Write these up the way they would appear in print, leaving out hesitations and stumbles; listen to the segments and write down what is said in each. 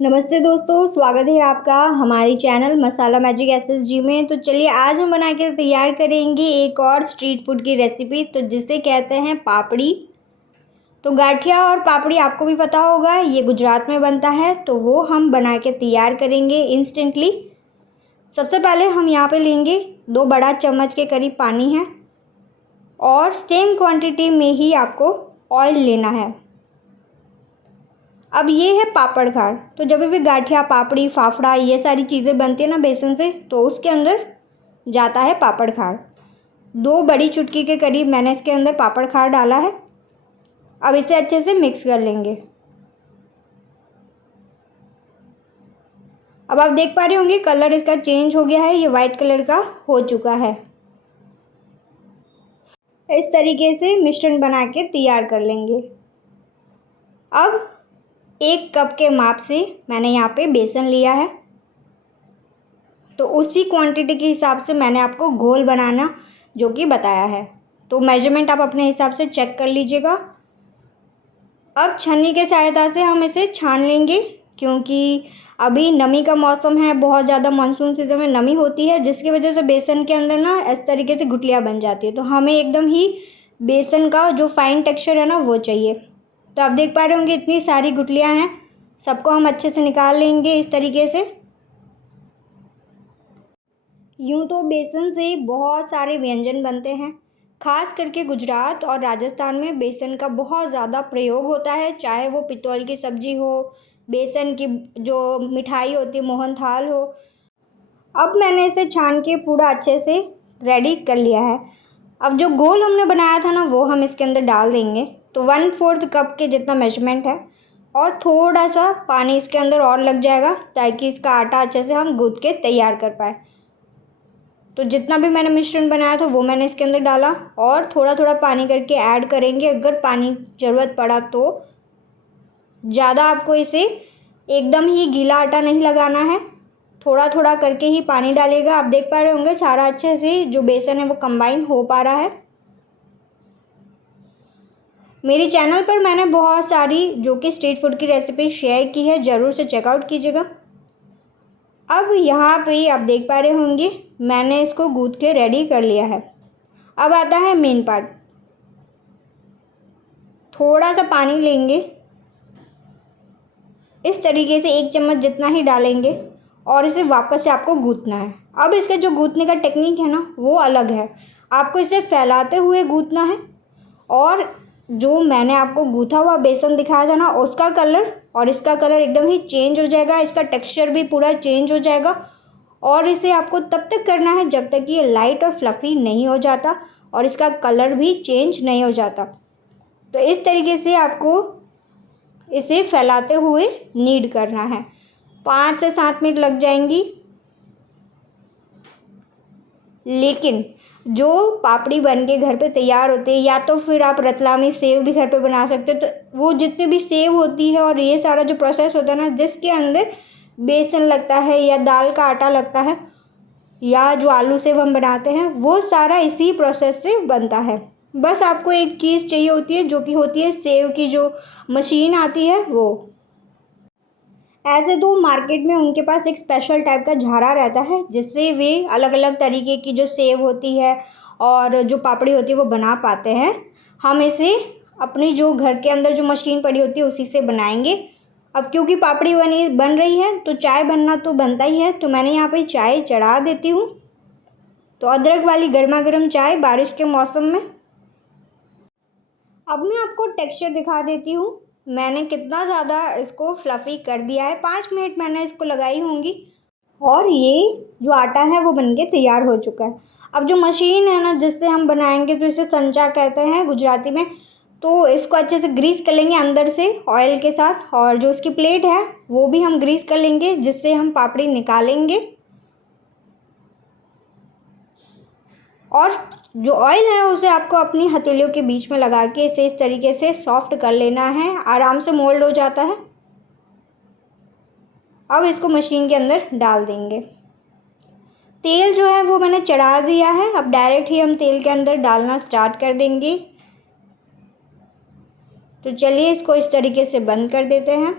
नमस्ते दोस्तों, स्वागत है आपका हमारी चैनल मसाला मैजिक एसएसजी में। तो चलिए आज हम बना के तैयार करेंगे एक और स्ट्रीट फूड की रेसिपी, तो जिसे कहते हैं पापड़ी। तो गाठिया और पापड़ी आपको भी पता होगा, ये गुजरात में बनता है, तो वो हम बना के तैयार करेंगे इंस्टेंटली। सबसे पहले हम यहाँ पे लेंगे 2 बड़ा चम्मच के करीब पानी है और सेम क्वांटिटी में ही आपको ऑयल लेना है। अब ये है पापड़ खार। तो जब भी गाठिया, पापड़ी, फाफड़ा ये सारी चीज़ें बनती है ना बेसन से, तो उसके अंदर जाता है पापड़ खार। 2 बड़ी चुटकी के करीब मैंने इसके अंदर पापड़ खार डाला है। अब इसे अच्छे से मिक्स कर लेंगे। अब आप देख पा रहे होंगे कलर इसका चेंज हो गया है, ये वाइट कलर का हो चुका है। इस तरीके से मिश्रण बना के तैयार कर लेंगे। अब 1 कप के माप से मैंने यहाँ पे बेसन लिया है, तो उसी क्वांटिटी के हिसाब से मैंने आपको घोल बनाना जो कि बताया है। तो मेजरमेंट आप अपने हिसाब से चेक कर लीजिएगा। अब छन्नी के सहायता से हम इसे छान लेंगे, क्योंकि अभी नमी का मौसम है, बहुत ज़्यादा मानसून सीजन में नमी होती है, जिसकी वजह से बेसन के अंदर ना इस तरीके से गुठलियाँ बन जाती है। तो हमें एकदम ही बेसन का जो फाइन टेक्सचर है ना वो चाहिए। तो आप देख पा रहे होंगे इतनी सारी गुठलियाँ हैं, सबको हम अच्छे से निकाल लेंगे इस तरीके से। यूँ तो बेसन से बहुत सारे व्यंजन बनते हैं, खास करके गुजरात और राजस्थान में बेसन का बहुत ज़्यादा प्रयोग होता है, चाहे वो पितौल की सब्ज़ी हो, बेसन की जो मिठाई होती है मोहनथाल हो। अब मैंने इसे छान के पूरा अच्छे से रेडी कर लिया है। अब जो घोल हमने बनाया था ना वो हम इसके अंदर डाल देंगे। तो 1/4 कप के जितना मेजरमेंट है, और थोड़ा सा पानी इसके अंदर और लग जाएगा ताकि इसका आटा अच्छे से हम गूँथ के तैयार कर पाए। तो जितना भी मैंने मिश्रण बनाया था वो मैंने इसके अंदर डाला, और थोड़ा थोड़ा पानी करके ऐड करेंगे अगर पानी ज़रूरत पड़ा तो। ज़्यादा आपको इसे एकदम ही गीला आटा नहीं लगाना है, थोड़ा थोड़ा करके ही पानी डालेगा। आप देख पा रहे होंगे सारा अच्छे से जो बेसन है वो कंबाइन हो पा रहा है। मेरे चैनल पर मैंने बहुत सारी जो कि स्ट्रीट फूड की रेसिपी शेयर की है, ज़रूर से चेकआउट कीजिएगा। अब यहाँ पे आप देख पा रहे होंगे मैंने इसको गूँथ के रेडी कर लिया है। अब आता है मेन पार्ट। थोड़ा सा पानी लेंगे, इस तरीके से 1 चम्मच जितना ही डालेंगे, और इसे वापस से आपको गूँथना है। अब इसका जो गूँथने का टेक्निक है ना वो अलग है, आपको इसे फैलाते हुए गूँथना है। और जो मैंने आपको गूँथा हुआ बेसन दिखाया था ना उसका कलर और इसका कलर एकदम ही चेंज हो जाएगा, इसका टेक्सचर भी पूरा चेंज हो जाएगा। और इसे आपको तब तक करना है जब तक ये लाइट और फ्लफ़ी नहीं हो जाता और इसका कलर भी चेंज नहीं हो जाता। तो इस तरीके से आपको इसे फैलाते हुए नीड करना है। 5 से 7 मिनट लग जाएंगी। लेकिन जो पापड़ी बन के घर पे तैयार होते हैं, या तो फिर आप रतलामी सेव भी घर पे बना सकते हो, तो वो जितने भी सेव होती है और ये सारा जो प्रोसेस होता है ना जिसके अंदर बेसन लगता है या दाल का आटा लगता है या जो आलू सेव हम बनाते हैं, वो सारा इसी प्रोसेस से बनता है। बस आपको एक चीज़ चाहिए होती है जो कि होती है सेव की जो मशीन आती है वो। ऐसे तो मार्केट में उनके पास एक स्पेशल टाइप का झारा रहता है जिससे वे अलग अलग तरीके की जो सेव होती है और जो पापड़ी होती है वो बना पाते हैं। हम इसे अपनी जो घर के अंदर जो मशीन पड़ी होती है उसी से बनाएंगे। अब क्योंकि पापड़ी बन रही है तो चाय बनना तो बनता ही है, तो मैंने यहाँ पे चाय चढ़ा देती हूँ। तो अदरक वाली गर्मा गर्म चाय बारिश के मौसम में। अब मैं आपको टेक्सचर दिखा देती हूँ, मैंने कितना ज़्यादा इसको फ्लफ़ी कर दिया है। 5 मिनट मैंने इसको लगाई होंगी और ये जो आटा है वो बनके तैयार हो चुका है। अब जो मशीन है ना जिससे हम बनाएंगे, तो इसे संचा कहते हैं गुजराती में। तो इसको अच्छे से ग्रीस कर लेंगे अंदर से ऑयल के साथ, और जो इसकी प्लेट है वो भी हम ग्रीस कर लेंगे जिससे हम पापड़ी निकालेंगे। और जो ऑयल है उसे आपको अपनी हथेलियों के बीच में लगा के इसे इस तरीके से सॉफ्ट कर लेना है, आराम से मोल्ड हो जाता है। अब इसको मशीन के अंदर डाल देंगे। तेल जो है वो मैंने चढ़ा दिया है, अब डायरेक्ट ही हम तेल के अंदर डालना स्टार्ट कर देंगे। तो चलिए इसको इस तरीके से बंद कर देते हैं।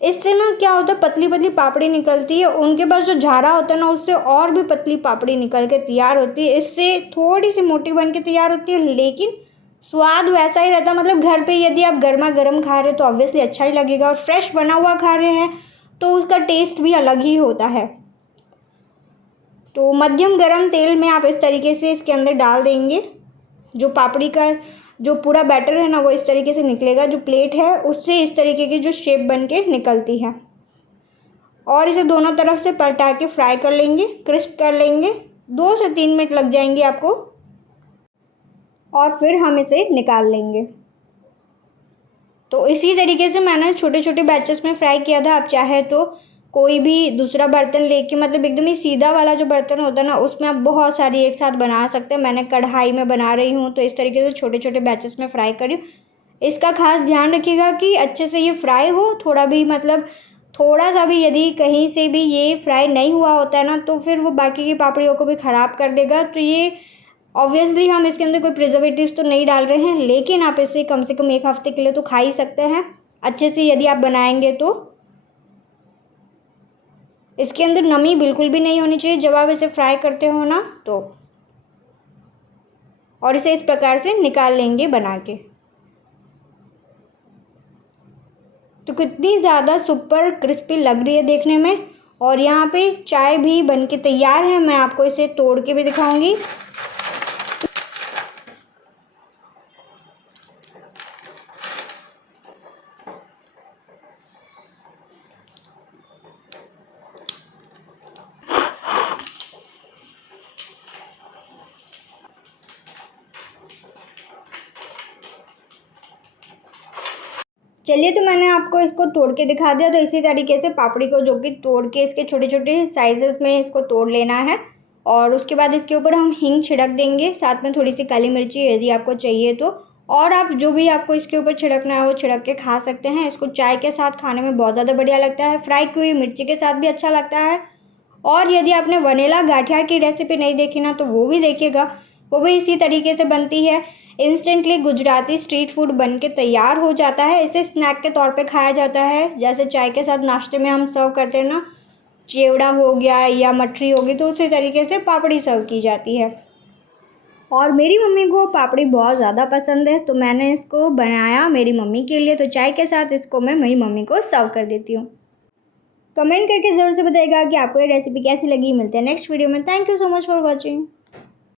इससे ना क्या होता है, पतली पतली पापड़ी निकलती है। उनके पास जो झारा होता है ना, उससे और भी पतली पापड़ी निकल के तैयार होती है। इससे थोड़ी सी मोटी बन के तैयार होती है, लेकिन स्वाद वैसा ही रहता है। मतलब घर पे यदि आप गर्मा गर्म खा रहे हो तो ऑब्वियसली अच्छा ही लगेगा, और फ्रेश बना हुआ खा रहे हैं तो उसका टेस्ट भी अलग ही होता है। तो मध्यम गरम तेल में आप इस तरीके से इसके अंदर डाल देंगे। जो पापड़ी का जो पूरा बैटर है ना, वो इस तरीके से निकलेगा। जो प्लेट है उससे इस तरीके की जो शेप बन के निकलती है, और इसे दोनों तरफ से पलटा के फ्राई कर लेंगे, क्रिस्प कर लेंगे। 2 से 3 मिनट लग जाएंगे आपको, और फिर हम इसे निकाल लेंगे। तो इसी तरीके से मैंने छोटे छोटे बैचेस में फ्राई किया था। आप चाहे तो कोई भी दूसरा बर्तन लेके, मतलब एकदम ही सीधा वाला जो बर्तन होता है ना, उसमें आप बहुत सारी एक साथ बना सकते हैं। मैंने कढ़ाई में बना रही हूँ, तो इस तरीके से छोटे छोटे बैचेस में फ्राई करी। इसका खास ध्यान रखिएगा कि अच्छे से ये फ्राई हो। थोड़ा भी मतलब थोड़ा सा भी यदि कहीं से भी ये फ्राई नहीं हुआ होता है ना, तो फिर वो बाकी की पापड़ियों को भी ख़राब कर देगा। तो ये ऑब्वियसली हम इसके अंदर कोई प्रिजर्वेटिव्स तो नहीं डाल रहे हैं, लेकिन आप इसे कम से कम 1 हफ्ते के लिए तो खा ही सकते हैं अच्छे से, यदि आप बनाएंगे तो। इसके अंदर नमी बिल्कुल भी नहीं होनी चाहिए जब आप इसे फ्राई करते हो ना, तो। और इसे इस प्रकार से निकाल लेंगे बना के। तो कितनी ज़्यादा सुपर क्रिस्पी लग रही है देखने में। और यहाँ पे चाय भी बन के तैयार है। मैं आपको इसे तोड़ के भी दिखाऊंगी। चलिए, तो मैंने आपको इसको तोड़ के दिखा दिया। तो इसी तरीके से पापड़ी को जो कि तोड़ के इसके छोटे छोटे साइजेस में इसको तोड़ लेना है, और उसके बाद इसके ऊपर हम हींग छिड़क देंगे, साथ में थोड़ी सी काली मिर्ची यदि आपको चाहिए तो। और आप जो भी आपको इसके ऊपर छिड़कना है वो छिड़क के खा सकते हैं। इसको चाय के साथ खाने में बहुत ज़्यादा बढ़िया लगता है, फ्राई की हुई मिर्ची के साथ भी अच्छा लगता है। और यदि आपने वनीला गाठिया की रेसिपी नहीं देखी ना, तो वो भी देखिएगा। वो भी इसी तरीके से बनती है। इंस्टेंटली गुजराती स्ट्रीट फूड बन के तैयार हो जाता है। इसे स्नैक के तौर पे खाया जाता है, जैसे चाय के साथ नाश्ते में हम सर्व करते हैं ना, चिवड़ा हो गया या मठरी होगी, तो उसी तरीके से पापड़ी सर्व की जाती है। और मेरी मम्मी को पापड़ी बहुत ज़्यादा पसंद है, तो मैंने इसको बनाया मेरी मम्मी के लिए। तो चाय के साथ इसको मैं मेरी मम्मी को सर्व कर देती हूँ। कमेंट करके ज़रूर से बताइएगा कि आपको ये रेसिपी कैसी लगी। मिलते हैं नेक्स्ट वीडियो में। Thank you so much for watching.